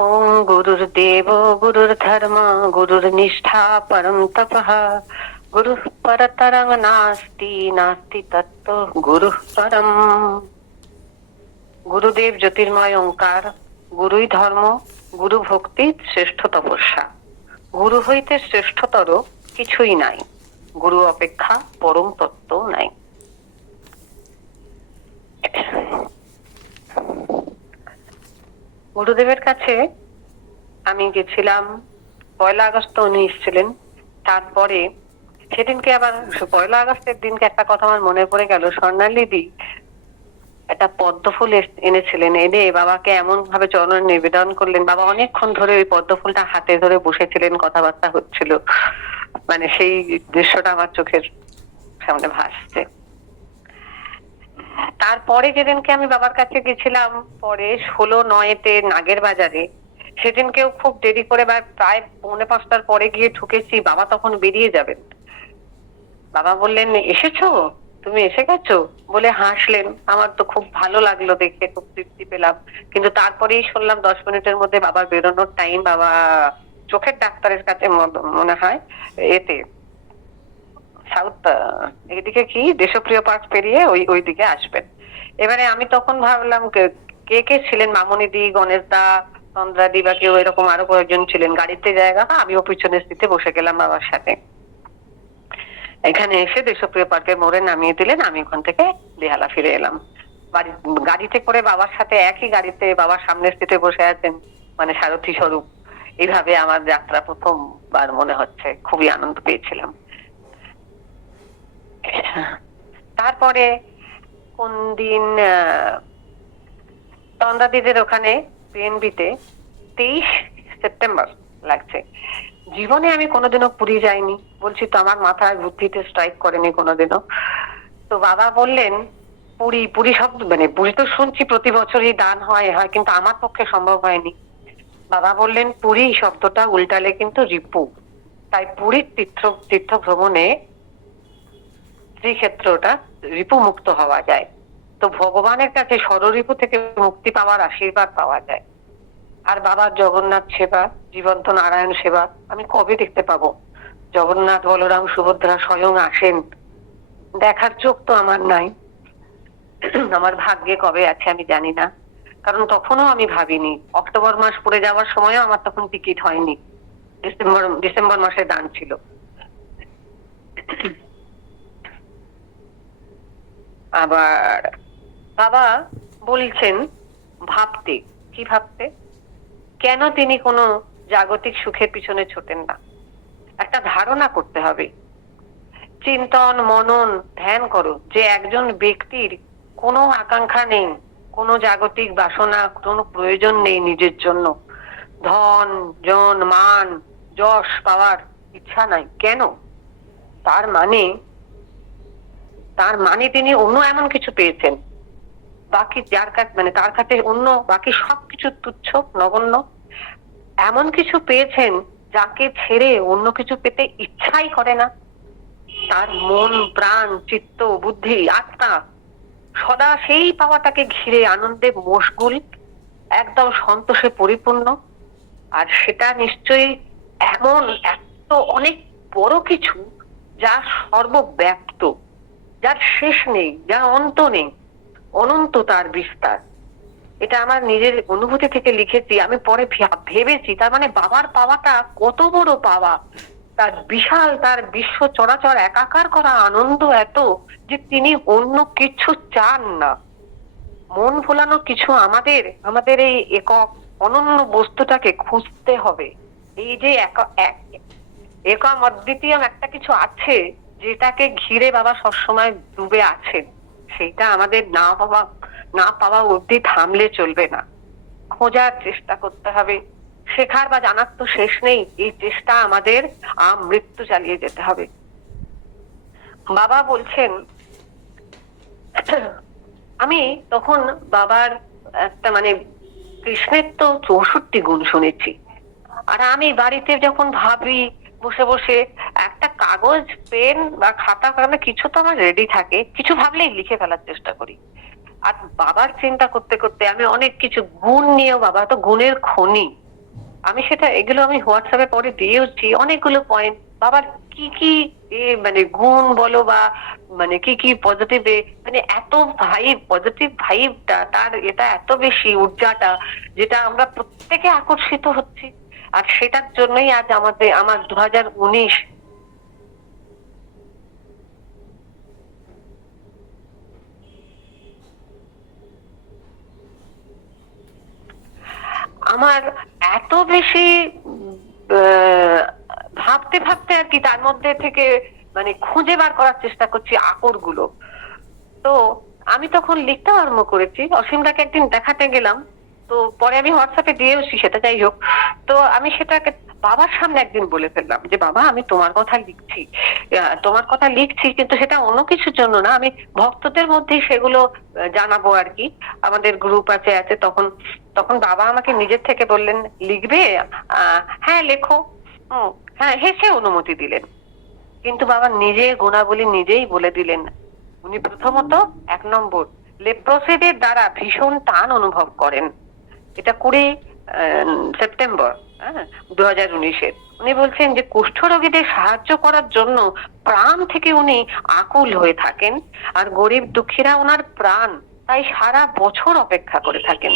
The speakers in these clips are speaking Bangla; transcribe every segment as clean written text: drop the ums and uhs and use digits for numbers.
ओम गुरुर्देव गुरुर्धर्म गुरुर्निष्ठा परम तपः गुरुः परतरं नास्ति नास्ति तत्तो गुरुः परम। গুরুদেব জ্যোতির্ময় ওঙ্কার, গুরুই ধর্ম, গুরু ভক্তি শ্রেষ্ঠ তপস্যা। গুরু হইতে শ্রেষ্ঠতর কিছুই নাই, গুরু অপেক্ষা পরম তত্ত্ব নাই। গুরুদেবের কাছে আমি গেছিলাম, 1 আগস্ট উনি এসেছিলেন। তারপরে সেদিনকে আবার 1 আগস্টের দিনকে একটা কথা আমার মনে পড়ে গেল। স্বর্ণালীদি একটা পদ্ম ফুল এনেছিলেন, এনে বাবাকে এমন ভাবে চরণে নিবেদন করলেন। বাবা অনেকক্ষণ ধরে ওই পদ্ম ফুলটা হাতে ধরে বসেছিলেন, কথাবার্তা হচ্ছিল। মানে সেই দৃশ্যটা আমার চোখের সামনে ভাসছে। তারপরে যেদিনকে আমি বাবার কাছে গেছিলাম, পরে 16/9-তে নাগের বাজারে, সেদিনকেও খুব দেরি করে, প্রায় 4:45টার পরে গিয়ে ঢুকেছি। বাবা তখন বেরিয়ে যাবেন। বাবা বললেন, এসেছো, তুমি এসে গেছো বলে হাসলেন। আমার তো খুব ভালো লাগলো দেখে, খুব তৃপ্তি পেলাম। কিন্তু তারপরেই শুনলাম 10 মিনিটের মধ্যে বাবার বেরোনোর টাইম। বাবা চোখের ডাক্তারের কাছে মনে হয় এতে সাউথ, এদিকে কি দেশপ্রিয় পার্ক পেরিয়ে ওই দিকে আসবেন। এবারে আমি তখন ভাবলাম কে কে ছিলেন, মামনি দি, গণেশ দা, তন্দ্রা দি বা কেউ এরকম আরো কয়েকজন ছিলেন। গাড়িতে জায়গা, আমিও পিছনের সিটে বসে গেলাম বাবার সাথে। এখানে এসে দেশপ্রিয় পার্কের মোড়ে নামিয়ে দিলেন। আমি ওখান থেকে বেহালা ফিরে এলাম। গাড়িতে করে বাবার সাথে একই গাড়িতে বাবার সামনের সিটে বসে আছেন, মানে সারথী স্বরূপ। এইভাবে আমার যাত্রা প্রথমবার মনে হচ্ছে, খুবই আনন্দ পেয়েছিলাম। তারপরে কোন দিন তন্দ্রাদিদের ওখানে পিএনবিতে 23 সেপ্টেম্বর লাগছে। জীবনে আমি কোনোদিনও পুরী যাইনি, বলছি তো, আমার মাথায় বুদ্ধিতে স্ট্রাইক করেনি কোনোদিনও। তো বাবা বললেন পুরী, পুরী শব্দ, মানে পুরী তো শুনছি প্রতি বছরই দান হয়, কিন্তু আমার পক্ষে সম্ভব হয়নি। বাবা বললেন পুরী শব্দটা উল্টালে কিন্তু রিপু, তাই পুরীর তীর্থ ভ্রমণে শ্রীক্ষেত্রটা রিপু মুক্ত হওয়া যায়। তো ভগবানের কাছে ষড়রিপু থেকে মুক্তি পাওয়ার আশীর্বাদ পাওয়া যায়। আর বাবার জগন্নাথ সেবা, জীবন্ত নারায়ণ সেবা আমি কবে দেখতে পাবো? জগন্নাথ, বলরাম, সুভদ্রা স্বয়ং আসেন, দেখার চোখ তো আমার নাই। আমার ভাগ্যে কবে আছে আমি জানি না, কারণ তখনও আমি ভাবিনি। অক্টোবর মাস পড়ে যাওয়ার সময়ও আমার তখন টিকিট হয়নি। ডিসেম্বর মাসে দান ছিল। আবার বাবা বলছেন ভাবতে, কি ভাবতে, কেন তিনি কোনো জাগতিক সুখের পিছনে ছোটেন না। একটা ধারণা করতে হবে, চিন্তন মনন ধ্যান করো যে একজন ব্যক্তির কোনো আকাঙ্ক্ষা নেই, কোনো জাগতিক বাসনা, কোনো প্রয়োজন নেই নিজের জন্য। ধন জন মান যশ পাওয়ার ইচ্ছা নাই কেন? তার মানে তিনি অন্য এমন কিছু পেয়েছেন, বাকি যার কাছে, মানে তার কাছে অন্য বাকি সবকিছু তুচ্ছ নগণ্য। এমন কিছু পেয়েছেন যাকে ছেড়ে অন্য কিছু পেতে ইচ্ছাই করে না। তার মন প্রাণ চিত্ত বুদ্ধি আত্মা সদা সেই পাওয়াটাকে ঘিরে আনন্দে মশগুল, একদম সন্তোষে পরিপূর্ণ। আর সেটা নিশ্চয়ই এমন এত অনেক বড় কিছু, যা সর্বব্যাপ্ত, যার শেষ নেই, যার অন্ত নেই, অনন্ত তার বিস্তার। এটা আমার নিজের অনুভূতি থেকে লিখেছি। আমি পরে ভেবেছি, তার মানে বাবার পাওয়াটা কত বড় পাওয়া। তার বিশাল, তার বিশ্ব চরাচর একাকার করা আনন্দ এত যে তিনি অন্য কিছু চান না। মন ভোলানো কিছু আমাদের এই একক অনন্য বস্তুটাকে খুঁজতে হবে। এই যে একম অদ্বিতীয় একটা কিছু আছে, যেটাকে ঘিরে বাবা সবসময় ডুবে আছেন, সেটা আমাদের না পাওয়া অবধি থামলে চলবে না। খোঁজার চেষ্টা করতে হবে। শেখার বা জানার তো শেষ নেই, এই চেষ্টা আমাদের মৃত্যু চালিয়ে যেতে হবে। বাবা বলছেন, আমি তখন বাবার একটা, মানে কৃষ্ণের তো 64 গুণ শুনেছি। আর আমি বাড়িতে যখন ভাবি বসে বসে, একটা কাগজ পেন বা খাতা কলমে কিছু তো আমার রেডি থাকে, কিছু ভাবলেই লিখে ফেলার চেষ্টা করি। আর বাবার চিন্তা করতে করতে আমি অনেক কিছু গুণ নিয়েও, বাবা তো গুণের খনি, আমি সেটা এগুলো আমি হোয়াটসঅ্যাপে পরে দিয়েওছি, অনেকগুলো পয়েন্ট। বাবার কি কি মানে গুণ বলো বা মানে কি কি পজিটিভ, মানে এত ভাইব, পজিটিভ ভাইবটা তার, এটা এত বেশি ঊর্জাটা, যেটা আমরা প্রত্যেকে আকর্ষিত হচ্ছি। আর সেটার জন্যই আজ আমার 2019 আমার এত বেশি আহ, ভাবতে ভাবতে আর কি তার মধ্যে থেকে মানে খুঁজে বার করার চেষ্টা করছি আকর গুলো। তো আমি তখন লিখতে আরম্ভ করেছি, অসীমদাকে একদিন দেখাতে গেলাম। তো পরে আমি হোয়াটসঅ্যাপে দিয়েওছি, সেটা যাই হোক। তো আমি সেটাকে বাবার সামনে একদিন বলে ফেললাম যে বাবা, আমি তোমার কথা লিখছি, তোমার কথা লিখছি, কিন্তু সেটা অন্য কিছুর জন্য না, আমি ভক্তদের মধ্যেই সেগুলো জানাবো আর কি। আমাদের গ্রুপ আছে আছে তখন তখন বাবা আমাকে নিজের থেকে বললেন, লিখবে? হ্যাঁ লেখো। হ্যাঁ, হেসে অনুমতি দিলেন। কিন্তু বাবা নিজে গুণাবলী নিজেই বলে দিলেন। উনি প্রথমত 1 নম্বর, লেপ্রোসিডের দ্বারা ভীষণ টান অনুভব করেন। এটা 20 সেপ্টেম্বর, হ্যাঁ, 2019-এর। উনি বলছেন যে কুষ্ঠরোগীদের সাহায্য করার জন্য প্রাণ থেকে উনি আকুল হয়ে থাকেন। আর গরিব দুঃখীরা ওনার প্রাণ, তাই সারা বছর অপেক্ষা করে থাকেন।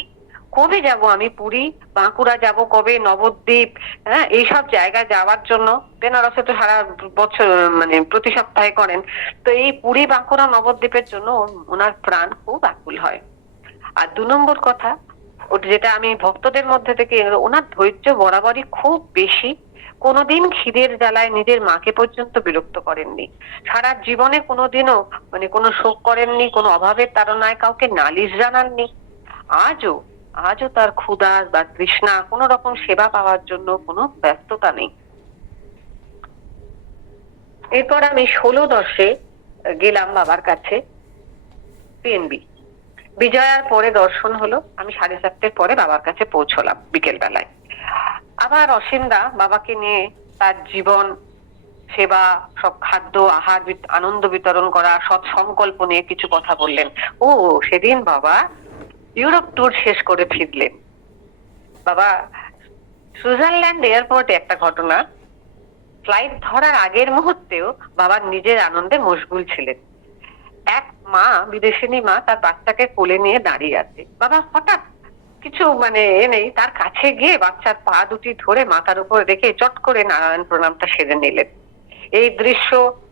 কবে যাব আমি পুরী, বাঁকুড়া যাব কবে, নবদ্বীপ, হ্যাঁ, এইসব জায়গায় যাওয়ার জন্য। বেনারসে তো সারা বছর মানে প্রতি সপ্তাহে করেন। তো এই পুরী, বাঁকুড়া, নবদ্বীপের জন্য ওনার প্রাণ খুব আকুল হয়। আর 2 নম্বর কথা, ওটা যেটা আমি ভক্তদের মধ্যে থেকে, ওনার ধৈর্য বরাবরই খুব বেশি। কোনোদিন খিদের জ্বালায় নিজের মাকে পর্যন্ত বিরক্ত করেননি। সারা জীবনে কোনোদিনও মানে কোনো শোক করেননি, কোনো অভাবের তাড়নায় কাউকে নালিশ জানাননি। আজও আজও তার ক্ষুধা বা তৃষ্ণা, কোনো রকম সেবা পাওয়ার জন্য কোনো ব্যস্ততা নেই। এরপর আমি 16/10 গেলাম বাবার কাছে, পিএনবি। বিজয়ার পরে দর্শন হলো, আমি 4:30 পরে বাবার কাছে পৌঁছলাম বিকেল বেলায়। আবার অসীমদা বাবাকে নিয়ে তার জীবন, সেবা, সব খাদ্য আহার, আনন্দ বিতরণ করা, সৎ সংকল্প নিয়ে কিছু কথা বললেন। ও সেদিন বাবা ইউরোপ ট্যুর শেষ করে ফিরলেন। বাবা সুইজারল্যান্ড এয়ারপোর্টে একটা ঘটনা, ফ্লাইট ধরার আগের মুহূর্তেও বাবা নিজের আনন্দে মশগুল ছিলেন। এক মা, বিদেশিনী মা, তার বাচ্চাকে কোলে নিয়ে দাঁড়িয়ে আছে। বাবা হঠাৎ কিছু মানে নেই, তার কাছে গিয়ে বাচ্চার পা দুটি ধরে মাথার উপর রেখে চট করে নারায়ণ প্রণামটা সেরে নিলেন। এই দৃশ্য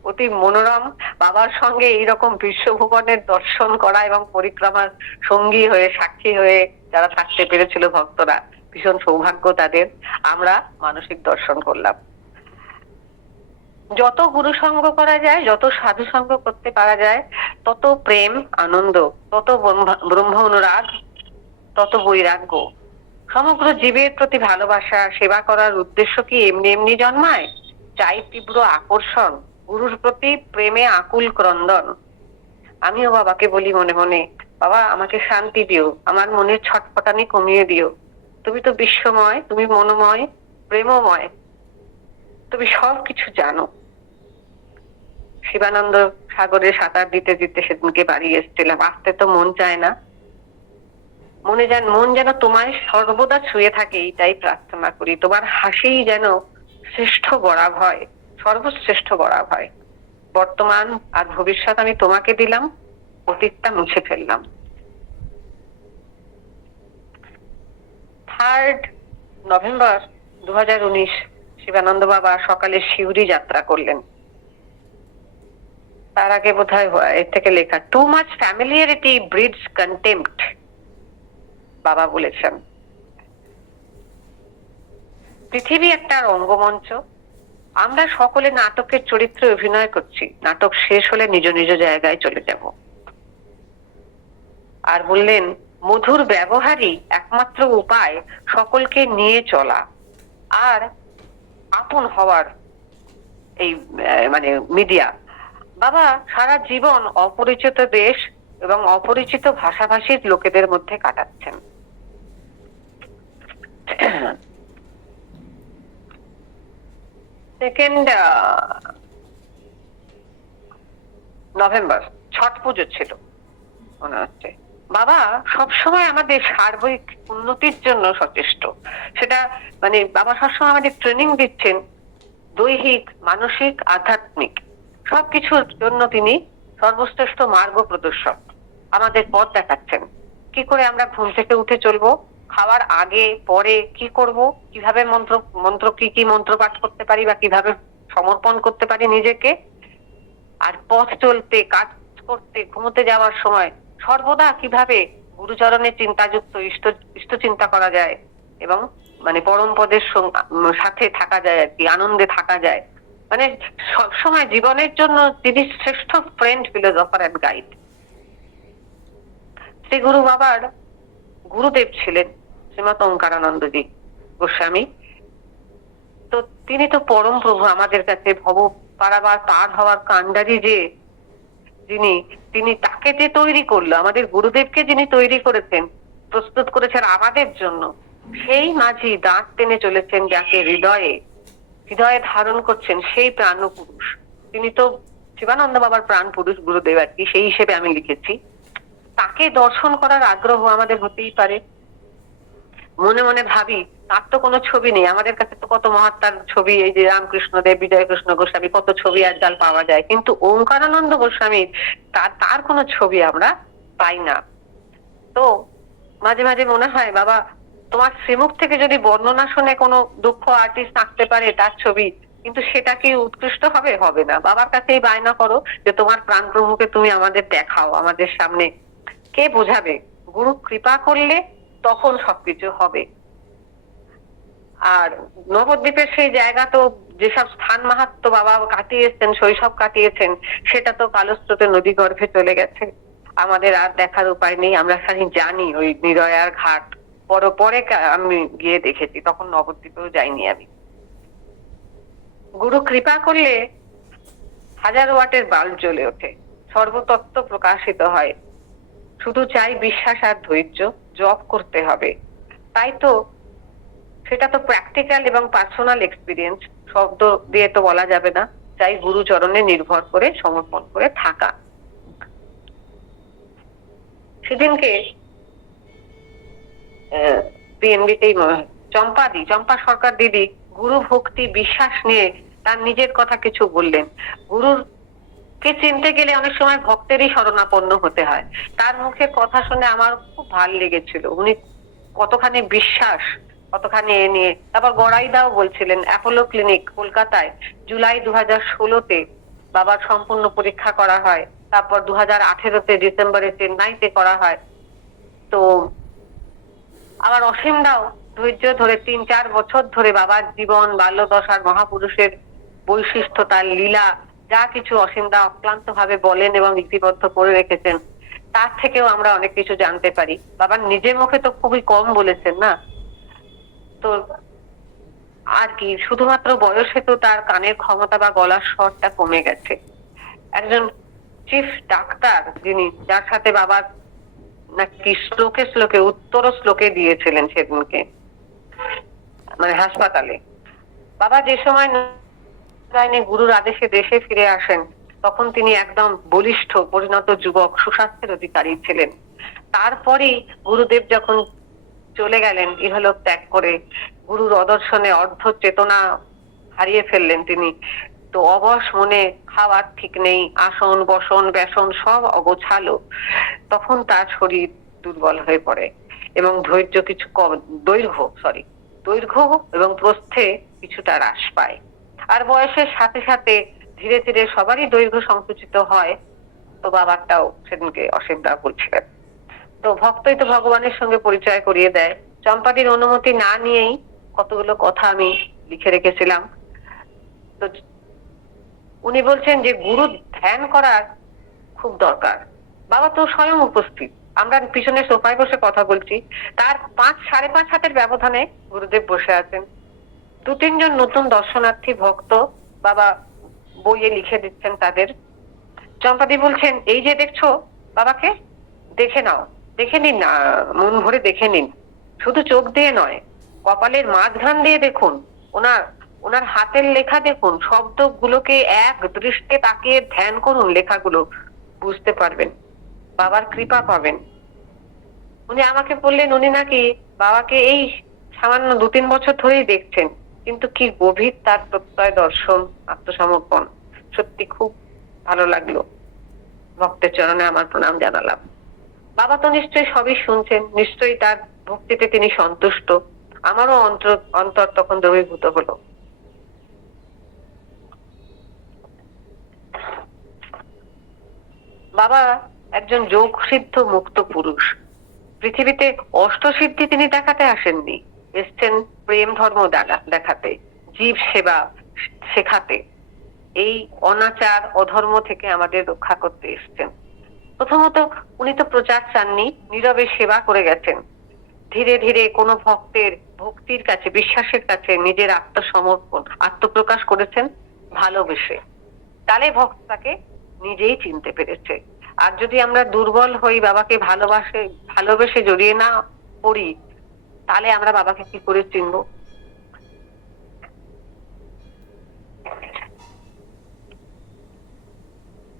অতি মনোরম। বাবার সঙ্গে এইরকম বিশ্বভুবনের দর্শন করা এবং পরিক্রমার সঙ্গী হয়ে, সাক্ষী হয়ে যারা থাকতে পেরেছিল ভক্তরা, ভীষণ সৌভাগ্য তাদের। আমরা মানসিক দর্শন করলাম। যত গুরু সঙ্গ করা যায়, যত সাধু সঙ্গ করতে পারা যায়, তত প্রেম আনন্দ, তত ব্রহ্ম অনুরাগ, তত বৈরাগ্য। সমগ্র জীবের প্রতি ভালোবাসা, সেবা করার উদ্দেশ্য কি এমনি এমনি জন্মায়? চাই তীব্র আকর্ষণ, গুরুর প্রতি প্রেমে আকুল ক্রন্দন। আমিও বাবাকে বলি মনে মনে, বাবা আমাকে শান্তি দিও, আমার মনের ছটফটানি কমিয়ে দিও। তুমি তো বিশ্বময়, তুমি মনোময়, প্রেমময়, তুমি সব কিছু জানো। শিবানন্দ সাগরে সাঁতার দিতে দিতে সেদিনকে বাড়ি এসেছিলাম। আসতে তো মন চায় না, মন যেন তোমায় সর্বদা ছুঁয়ে থাকে, এইটাই প্রার্থনা করি। তোমার হাসিই যেন শ্রেষ্ঠ বরাব হয়, সর্বশ্রেষ্ঠ বরাব হয়। বর্তমান আর ভবিষ্যৎ আমি তোমাকে দিলাম, অতীতটা মুছে ফেললাম। 3 নভেম্বর 2019 শিবানন্দ বাবা সকালে সিউড়ি যাত্রা করলেন। তার আগে বোধহয় এর থেকে লেখা, too much familiarity breeds contempt, বাবা বলেছেন। পৃথিবী একটা রঙ্গমঞ্চ, আমরা সকলে নাটকের চরিত্রে অভিনয় করছি। নাটক শেষ হলে নিজ নিজ জায়গায় চলে যাব। আর বললেন, মধুর ব্যবহারই একমাত্র উপায় সকলকে নিয়ে চলা আর আপন হওয়ার। এই মানে মিডিয়া। বাবা সারা জীবন অপরিচিত দেশ এবং অপরিচিত ভাষাভাষীর লোকেদের মধ্যে কাটাচ্ছেন। 2 নভেম্বর ছট পুজো ছিল মনে হচ্ছে। বাবা সবসময় আমাদের সার্বিক উন্নতির জন্য সচেষ্ট। সেটা মানে বাবা সবসময় আমাদের ট্রেনিং দিচ্ছেন, দৈহিক, মানসিক, আধ্যাত্মিক সবকিছুর জন্য তিনি সর্বশ্রেষ্ঠ মার্গ প্রদর্শক, আমাদের পথ দেখাচ্ছেন। কি করে আমরা ঘুম থেকে উঠে চলবো, খাওয়ার আগে পরে কি করব, কিভাবে মন্ত্র মন্ত্র কি মন্ত্র পাঠ করতে পারি বা কিভাবে সমর্পণ করতে পারি নিজেকে, আর পথ চলতে, কাজ করতে, ঘুমোতে যাওয়ার সময় সর্বদা কিভাবে গুরুচরণের চিন্তাযুক্ত ইষ্ট চিন্তা করা যায় এবং মানে পরম পদের সাথে থাকা যায় আর কি, আনন্দে থাকা যায়। মানে সবসময় জীবনের জন্য তিনি শ্রেষ্ঠ friend, philosopher and guide. Shri Guru বাবার গুরুদেব ছিলেন শ্রীমৎ ওঙ্কারানন্দজি গোস্বামী। তো তিনি তো পরম প্রভু আমাদের কাছে, ভব পারাবার পার হওয়ার কান্ডারি যে যিনি, তিনি তাকে যে তৈরি করলো, আমাদের গুরুদেবকে যিনি তৈরি করেছেন, প্রস্তুত করেছেন আমাদের জন্য, সেই মাঝি দাঁত টেনে চলেছেন, যাকে হৃদয়ে হৃদয়ে ধারণ করছেন, সেই প্রাণ পুরুষ। তিনি তো শিবানন্দ বাবার প্রাণ পুরুষ গুরুদেব আর কি, সেই হিসেবে আমি লিখেছি। তাকে দর্শন করার আগ্রহ আমাদের হতেই পারে। মনে মনে ভাবি তার তো কোনো ছবি নেই, আমাদের কাছে তো কত মহাত্মার ছবি, এই যে রামকৃষ্ণ দেব, বিজয় কৃষ্ণ গোস্বামী, কত ছবি আজকাল পাওয়া যায়, কিন্তু ওঙ্কারানন্দ গোস্বামীর তার কোনো ছবি আমরা পাই না। তো মাঝে মাঝে মনে হয়, বাবা তোমার শ্রীমুখ থেকে যদি বর্ণনা শুনে কোনো দক্ষ আর্টিস্ট আঁকতে পারে তার ছবি, কিন্তু সেটা কি উৎকৃষ্ট হবে? হবে না। বাবার কাছেই বায়না করো যে তোমার প্রাণ প্রভুকে তুমি আমাদের দেখাও, আমাদের সামনে। কে বোঝাবে? গুরু কৃপা করলে তখন সবকিছু হবে। আর নবদ্বীপের সেই জায়গা তো, যেসব স্থান মাহাত্ম্য বাবা কাটিয়েছেন, শৈশব কাটিয়েছেন, সেটা তো কালস্রোতে নদী গর্ভে চলে গেছে, আমাদের আর দেখার উপায় নেই। আমরা খালি জানি ওই নিরয়ার ঘাট, পরে আমি গিয়ে দেখেছি, তখন নবদ্বীপেও যাইনি আমি। গুরু কৃপা করলে 1000 ওয়াটের বাল্ব জ্বলে ওঠে, সর্বতত্ত্ব প্রকাশিত হয়। শুধু চাই বিশ্বাস আর ধৈর্য, জব করতে হবে। তাই তো সেটা তো প্র্যাকটিক্যাল এবং পার্সোনাল এক্সপিরিয়েন্স, শব্দ দিয়ে তো বলা যাবে না। চাই গুরু চরণে নির্ভর করে, সমর্পণ করে থাকা। সেদিনকে বিএনবিতেই চম্পা সরকার দিদি গুরু ভক্তি বিশ্বাস নিয়ে তার নিজের কথা কিছু বললেন। গুরুর কে চিনতে গেলে অনেক সময় ভক্তেরই শরণাপন্ন হতে হয়। তার মুখে কথা শুনে আমার খুব ভালো লেগেছিল, উনি কতখানি বিশ্বাস, কতখানি এ নিয়ে। তারপর গড়াইদাও বলছিলেন, অ্যাপোলো ক্লিনিক কলকাতায় জুলাই 2016-তে বাবার সম্পূর্ণ পরীক্ষা করা হয়, তারপর 2018-তে ডিসেম্বরে চেন্নাইতে করা হয়। তো আবার অসীমদাও ধৈর্য ধরে 3-4 বছর ধরে বাবার জীবন, বাল্যদশার মহাপুরুষের বৈশিষ্ট্য, তার লীলা যা কিছু অসীমদা অক্লান্ত ভাবে বলেন এবং লিপিবদ্ধ করে রেখেছেন, তার থেকেও আমরা অনেক কিছু জানতে পারি। বাবার নিজের মুখে তো খুবই কম বলেছেন না। তো আর কি, শুধুমাত্র বয়সে তো তার কানের ক্ষমতা বা গলার স্বরটা কমে গেছে। একজন চিফ ডাক্তার, যিনি, যার সাথে বাবার নাকি শ্লোকে উত্তর শ্লোকে দিয়েছিলেন সেদিনকে মানে হাসপাতালে। বাবা যে সময় গুরুর আদেশে দেশে ফিরে আসেন, তখন তিনি একদম বলিষ্ঠ পরিণত যুবক, সুস্বাস্থ্যের অধিকারী ছিলেন। তারপরেই গুরুদেব যখন চলে গেলেন ইহলোক ত্যাগ করে, গুরুর অদর্শনে অর্ধ চেতনা হারিয়ে ফেললেন তিনি। তো অবশ মনে, খাওয়ার ঠিক নেই, আসন বসন ব্যাসন সব অগোছালো। তখন তার শরীর দুর্বল হয়ে পড়ে এবং ধৈর্য কিছু কম, দৈর্ঘ্য এবং প্রস্থে কিছুটা হ্রাস পায়। আর বয়সের সাথে সাথে ধীরে ধীরে সবারই দৈর্ঘ্য সংকুচিত হয়। তো বাবারটাও সেদিনকে অসীমদা বলছিলেন। তো ভক্তই তো ভগবানের সঙ্গে পরিচয় করিয়ে দেয়। চম্পাদির অনুমতি না নিয়েই কতগুলো কথা আমি লিখে রেখেছিলাম। তো উনি বলছেন যে গুরু ধ্যান করার খুব দরকার। বাবা তো স্বয়ং উপস্থিত, আমরা পিছনে সোফায় বসে কথা বলছি, তার 5-5.5 হাতের ব্যবধানে গুরুদেব বসে আছেন। 2-3 জন নতুন দর্শনার্থী ভক্ত বাবা বইয়ে লিখে দিচ্ছেন তাদের। চম্পাদি বলছেন, এই যে দেখছো বাবাকে, দেখে নাও, দেখে নিন না, মন ভরে দেখে নিন, শুধু চোখ দিয়ে নয়, কপালের মাঝখান দিয়ে দেখুন, ওনার হাতের লেখা দেখুন, শব্দগুলোকে এক দৃষ্টে তাকিয়ে ধ্যান করুন, লেখাগুলো বুঝতে পারবেন, বাবার কৃপা পাবেন। উনি আমাকে বললেন, উনি নাকি বাবাকে এই সামান্য 2-3 বছর ধরেই দেখছেন, কিন্তু কি গভীর তার প্রত্যয় দর্শন, আত্মসমর্পণ, সত্যি খুব ভালো লাগলো। ভক্তের চরণে আমার প্রণাম জানালাম। বাবা তো নিশ্চয়ই সবই শুনছেন, নিশ্চয়ই তার ভক্তিতে তিনি সন্তুষ্ট। আমারও অন্তর অন্তর তখন দ্রবীভূত হলো। বাবা একজন যোগ সিদ্ধ মুক্ত পুরুষ। পৃথিবীতে অষ্টসিদ্ধি তিনি দেখাতে আসেননি, এসছেন প্রেম ধর্ম দেখাতে, জীব সেবা শেখাতে, এই অনাচার অধর্ম থেকে আমাদের রক্ষা করতে এসছেন। প্রথমত উনি তো প্রচার চাননি, নীরবে সেবা করে গেছেন। ধীরে ধীরে কোনো ভক্তের ভক্তির কাছে, বিশ্বাসের কাছে নিজের আত্মসমর্পণ, আত্মপ্রকাশ করেছেন ভালোবেসে। তাহলে ভক্ত তাকে নিজেই চিনতে পেরেছে। আর যদি আমরা দুর্বল হই, বাবাকে ভালোবেসে জড়িয়ে না পড়ি, তাহলে আমরা বাবাকে কি করে চিনবো?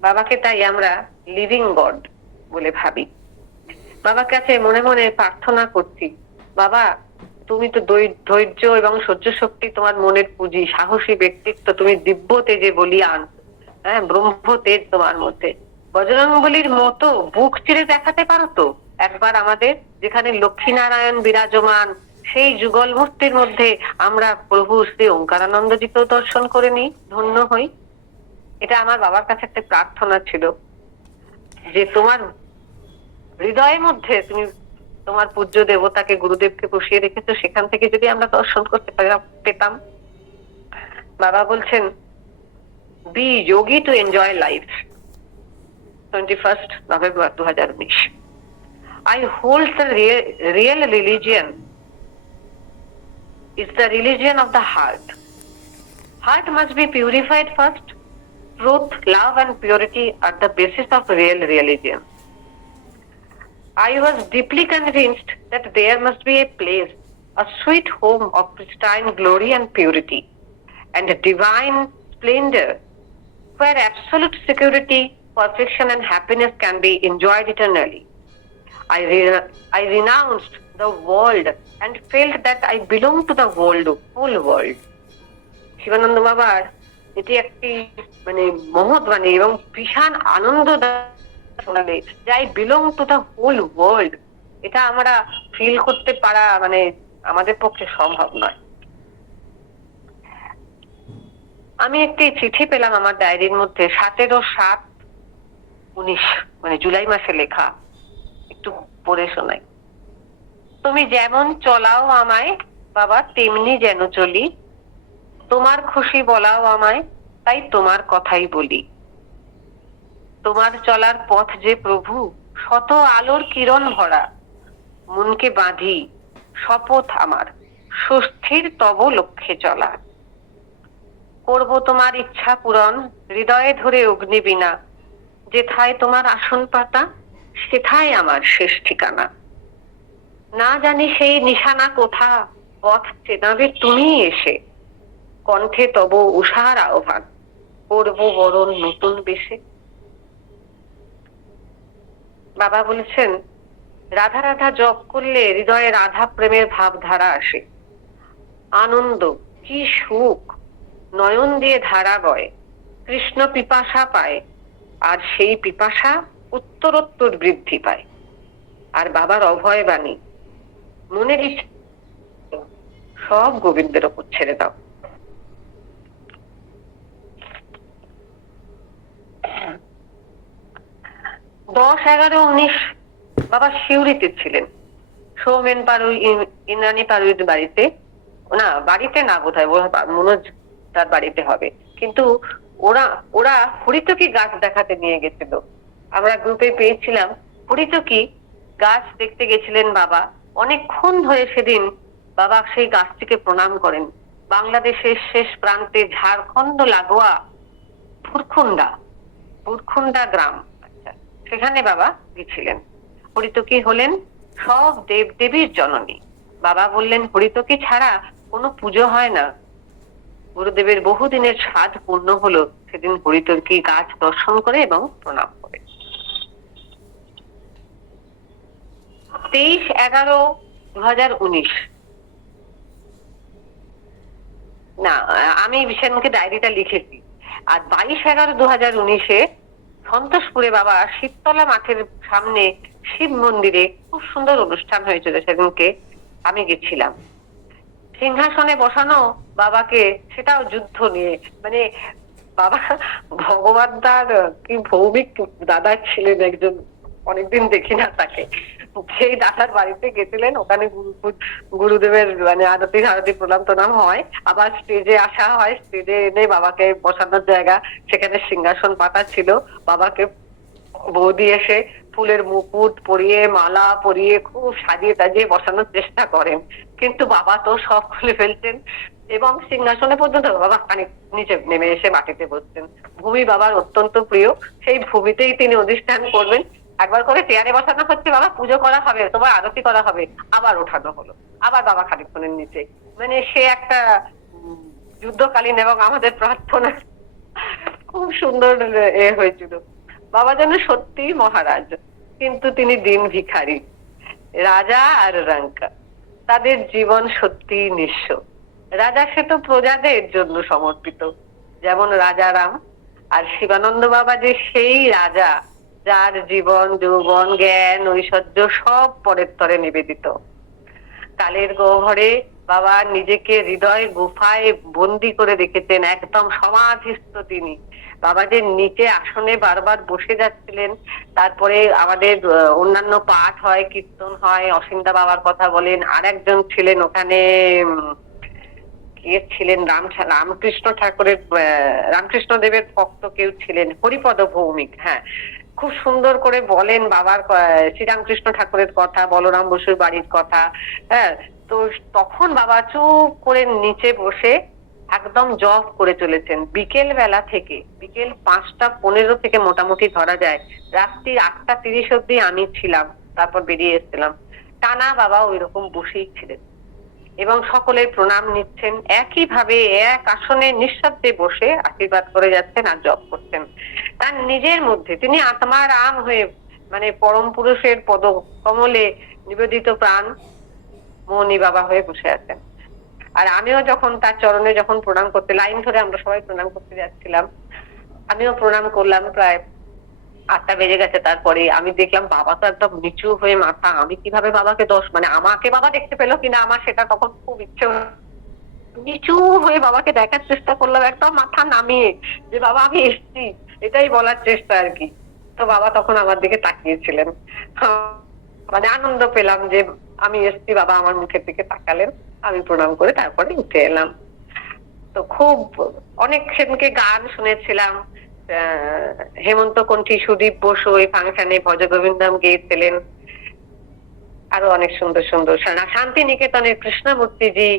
বাবাকে তাই আমরা লিভিং গড বলে ভাবি। বাবার কাছে মনে মনে প্রার্থনা করছি, বাবা তুমি তো ধৈর্য এবং সহ্য শক্তি তোমার মনের পুঁজি, সাহসী ব্যক্তিত্ব, তুমি দিব্য তেজে বলিয়ান, হ্যাঁ ব্রহ্ম তেজ তোমার মধ্যে। বজরংবলীর মতো বুক চিরে দেখাতে পারো তো একবার আমাদের, যেখানে লক্ষ্মীনারায়ণ বিরাজমান, সেই যুগল মূর্তির মধ্যে আমরা প্রভু শ্রী ওঙ্কারানন্দজিকে দর্শন করে নিই, ধন্য হই। এটা আমার বাবার কাছে একটা প্রার্থনা ছিল, যে তোমার হৃদয়ের মধ্যে তুমি তোমার পূজ্য দেবতাকে, গুরুদেবকে বসিয়ে রেখেছো, সেখান থেকে যদি আমরা দর্শন করতে পেতাম। বাবা বলছেন, be yogi to enjoy life. 21 November 2019। I hold the real religion is the religion of the heart. Heart must be purified first. Truth, love and purity are the basis of real religion. I was deeply convinced that there must be a place, a sweet home of pristine glory and purity, and a divine splendor, where absolute security, perfection and happiness can be enjoyed eternally. I renounced the world and felt that I belong to the whole world. Shivananda বাবার এটি একটি মহৎ বাণী এবং ভীষণ আনন্দ শোনালে, যে I belong to the whole world, এটা আমরা ফিল করতে পারা আমাদের পক্ষে সম্ভব নয়। আমি একটি চিঠি পেলাম আমার ডায়েরির মধ্যে, 17/7/19, জুলাই মাসে লেখা। একটু পড়ে শোনাই। তুমি যেমন চলাও আমায় বাবা, তেমনি যেন চলি। তোমার খুশি বলাও আমায়, তাই তোমার কথাই বলি। তোমার চলার পথ যে প্রভু, শত আলোর কিরণ ভরা। মনকে বাঁধি শপথ আমার, সুস্থির তব লক্ষ্যে চলা। করব তোমার ইচ্ছা পূরণ, হৃদয়ে ধরে অগ্নি বিনা। যেথায় তোমার আসন পাতা, সেথায় আমার শেষ ঠিকানা। না জানি সেই নিশানা কোথা, পথ চেনাবে তুমি এসে। কণ্ঠে তব উষার আহ্বান, করব বরণ নতুন বেশে। বাবা বলেছেন, রাধা রাধা জপ করলে হৃদয়ে রাধা প্রেমের ভাবধারা আসে। আনন্দ, কি সুখ, নয়ন দিয়ে ধারা বয়। কৃষ্ণ পিপাসা পায়, আর সেই পিপাসা উত্তরোত্তর বৃদ্ধি পায়। আর বাবার অভয় বাণী, মনের ইচ্ছা সব গোবিন্দের ওপর ছেড়ে দাও। দশ 11-19 বাবা সিউড়িতে ছিলেন, সৌমেন পারুই, ইন্দ্রাণী পারুইর বাড়িতে। না, বাড়িতে না, বোধহয় মনোজ তার বাড়িতে হবে। কিন্তু ওরা হরিতকি গাছ দেখাতে নিয়ে গেছিল, আমরা গ্রুপে পেয়েছিলাম। হরিতকি গাছ দেখতে গেছিলেন বাবা। অনেকক্ষণ ধরে সেদিন বাবা সেই গাছটিকে প্রণাম করেন। বাংলাদেশের শেষ প্রান্তে ঝাড়খণ্ড লাগোয়া বুরখুন্ডা গ্রাম, সেখানে বাবা গেছিলেন। হরিতকি হলেন সব দেব দেবীর জননী। বাবা বললেন, হরিতকি ছাড়া কোনো পুজো হয় না। গুরুদেবের বহুদিনের সাধ পূর্ণ হলো সেদিন হরিতকি গাছ দর্শন করে এবং প্রণাম করে। 23/11/2019 না, আমি সেদিনকে ডায়েরিটা লিখেছি। আর 22/11/2019 সন্তোষপুরে বাবা শীততলা মাঠের সামনে শিব মন্দিরে খুব সুন্দর অনুষ্ঠান হয়েছিল সেদিনকে, আমি গেছিলাম। সিংহাসনে বসানো বাবাকে, সেটাও যুদ্ধ নিয়ে, মানে বাবা ভগবান তার কি ভৌমিক দাদা ছিলেন একজন, অনেকদিন দেখি না তাকে। সেই দাদার বাড়িতে গেছিলেন, ওখানে গুরুদেবের মানে আরতি আরতি প্রণাম টনাম হয়, আবার স্টেজে আসা হয়, স্টেজে এনে বাবাকে বসানোর জায়গা, সেখানে সিংহাসন পাতা ছিল। বাবাকে বৌদি এসে ফুলের মুকুট পরিয়ে, মালা পরিয়ে, খুব সাজিয়ে টাজিয়ে বসানোর চেষ্টা করেন, কিন্তু বাবা তো সব খুলে ফেলতেন এবং সিংহাসনে পর্যন্ত বাবা খানিক নিচে নেমে এসে মাটিতে বসতেন। ভূমি বাবার অত্যন্ত প্রিয়, সেই ভূমিতেই তিনি অধিষ্ঠান করবেন। একবার করে চেয়ারে বসানো হচ্ছে, বাবা পুজো করা হবে, তোমার আরতি করা হবে, আবার ওঠানো হলো, আবার বাবা খানিকক্ষণের নিচে। মানে সে একটা যুদ্ধকালীন এবং আমাদের প্রার্থনা খুব সুন্দর হয়েছিল। বাবা যেন সত্যি মহারাজ, কিন্তু তিনি দিন ভিখারি। রাজা আর রঙ্কা, তাদের জীবন সত্যি নিঃস্ব। রাজা সে তো প্রজাদের জন্য সমর্পিত, যেমন রাজারাম। আর শিবানন্দ বাবা যে সেই রাজা, যার জীবন যৌবন জ্ঞান ঐশ্বর্য সব পরের তরে নিবেদিত। কালের গহ্বরে বাবা নিজেকে হৃদয় গুফায় বন্দি করে রেখেছেন, একদম সমাধিস্থ তিনি। বাবা যে নিচে আসনে বারবার বসে যাচ্ছিলেন, তারপরে আমাদের অন্যান্য পাঠ হয়, কীর্তন হয়, অসিন্দা বাবার কথা বলেন, আর একজন ছিলেন ওখানে, কে ছিলেন, রামকৃষ্ণ ঠাকুরের, রামকৃষ্ণ দেবের ভক্ত কেউ ছিলেন, হরিপদ ভৌমিক, হ্যাঁ, খুব সুন্দর করে বলেন বাবার শ্রীরামকৃষ্ণ ঠাকুরের কথা, বলরাম বসুর বাড়ির কথা। হ্যাঁ, তো তখন বাবা চুপ করে নিচে বসে একদম জপ করে চলেছেন। বিকেল বেলা থেকে, বিকেল 5টা 15 থেকে মোটামুটি ধরা যায় রাত্রি 8টা 30 অব্দি আমি ছিলাম, তারপর বেরিয়ে এসেছিলাম। টানা বাবা ওই রকম বসেই ছিলেন এবং সকলের প্রণাম নিচ্ছেন, একইভাবে এক আসনে নিঃশব্দে বসে আশীর্বাদ করে যাচ্ছেন আর জপ করছেন। তার নিজের মধ্যে তিনি আত্মারাম হয়ে, মানে পরম পুরুষের পদ কমলে নিবেদিত প্রাণ মৌনী বাবা হয়ে বসে আছেন। আর আমিও যখন তার চরণে যখন প্রণাম করতে, লাইন ধরে আমরা সবাই প্রণাম করতে যাচ্ছিলাম, আমিও প্রণাম করলাম। প্রায় 8টা বেজে গেছে, তারপরে আমি দেখলাম বাবা তো একদম নিচু হয়ে মাথা। আমি কিভাবে বাবাকে মানে আমাকে বাবা দেখতে পেলো কিনা আমার সেটা তখন খুব ইচ্ছে, নিচু হয়ে বাবাকে দেখার চেষ্টা করলাম, একদম মাথা নামিয়ে, যে বাবা আমি এসছি, এটাই বলার চেষ্টা আর কি। তো বাবা তখন আমার দিকে তাকিয়েছিলেন, মানে আনন্দ পেলাম যে আমি এসছি, বাবা আমার মুখের দিকে তাকালেন, আমি প্রণাম করে তারপরে উঠে এলাম। তো খুব অনেক সেদিনকে গান শুনেছিলাম, হেমন্ত কণ্ঠী, সুদীপ বসু এই ফাংশনে ভজ গোবিন্দম গেয়েছিলেন, আরো অনেক সুন্দর সুন্দর শান্তিনিকেতনের কৃষ্ণমূর্তিজি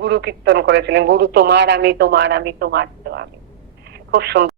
গুরু কীর্তন করেছিলেন, গুরু তোমার আমি, তোমার আমি, তোমার তো আমি, খুব সুন্দর।